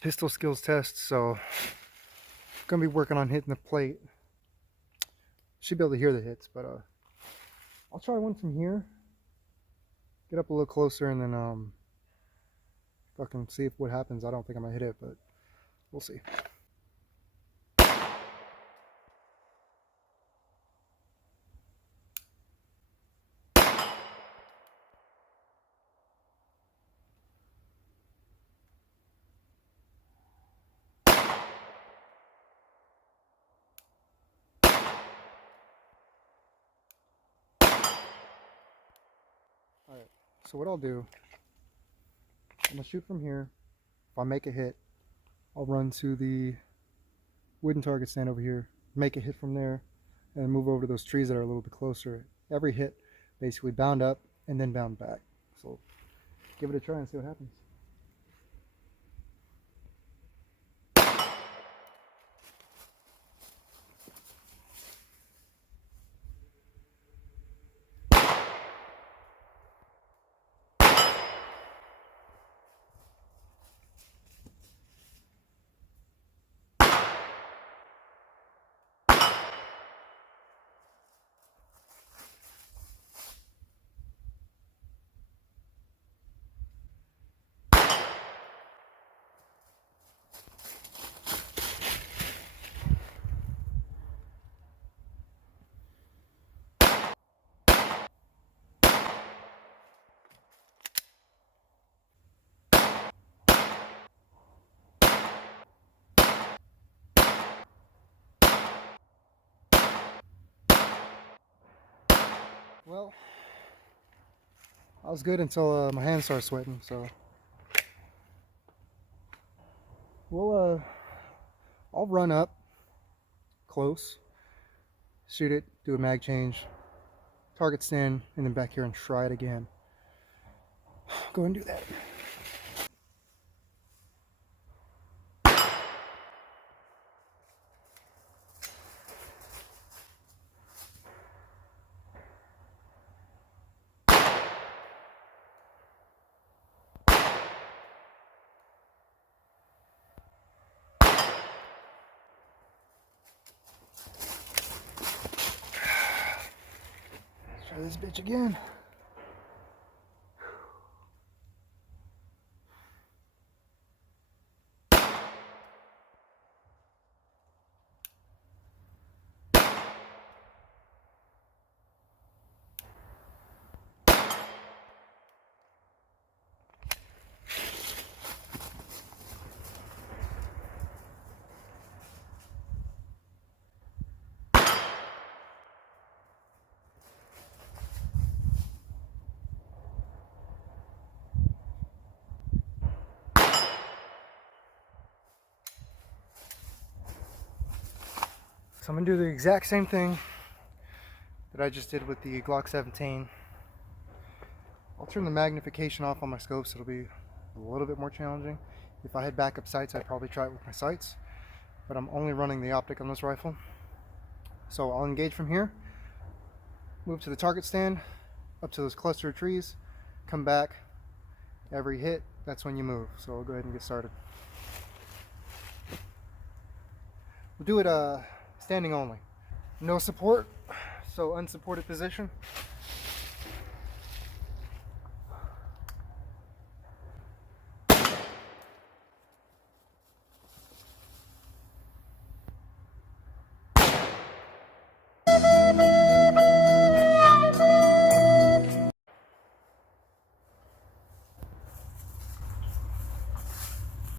pistol skills test, so I'm gonna be working on hitting the plate. Should be able to hear the hits, but I'll try one from here. Get up a little closer and then fucking see if what happens. I don't think I'm gonna hit it, but we'll see. Alright, so what I'll do, I'm gonna shoot from here. If I make a hit, I'll run to the wooden target stand over here, make a hit from there, and move over to those trees that are a little bit closer. Every hit basically bound up and then bound back. So give it a try and see what happens. Well, I was good until my hands started sweating, so I'll run up close, shoot it, do a mag change, target stand, and then back here and try it again. Go and do that. Let's try this bitch again. So I'm gonna do the exact same thing that I just did with the Glock 17. I'll turn the magnification off on my scope so it'll be a little bit more challenging. If I had backup sights, I'd probably try it with my sights, but I'm only running the optic on this rifle. So I'll engage from here, move to the target stand, up to those cluster of trees, come back. Every hit, that's when you move. So I'll go ahead and get started. We'll do it standing only. No support, so unsupported position.